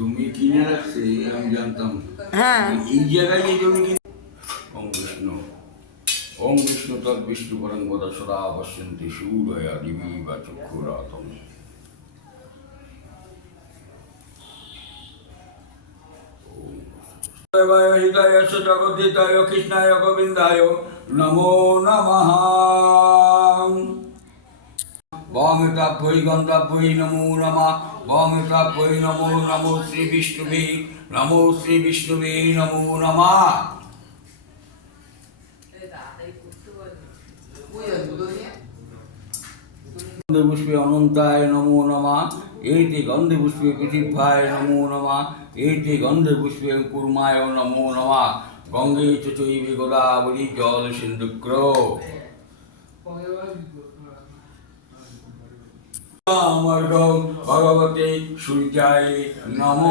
জমি কিনে রাখছে আমি জানতাম। হ্যাঁ এই জায়গায় এই জমি কিনে ওম বিষ্ণু ওম বিষ্ণু তৎ বিষ্ণু পরং বদ সদা পশ্যন্তি সূরয়া দিবি বা চক্ষুরাতম। হিতায় জগদ্ধিতায় কৃষ্ণায় গোবিন্দায় নমো নমঃ। वामिताभ्यै गन्धाभ्यै नमो नमः। वामिताभ्यै नमो नमो श्री विष्णुवे नमो श्री विष्णुवे नमो नमः। गन्धपुष्पे अनन्ताय नमो नमः। एते गन्धपुष्पे पृथिव्याय नमो नमः। एते गन्धपुष्पे कूर्माय नमो नमः। गंगे च चैव गोदावरी जल सिन्धुक्रो। भगवते सूर्याय नमो।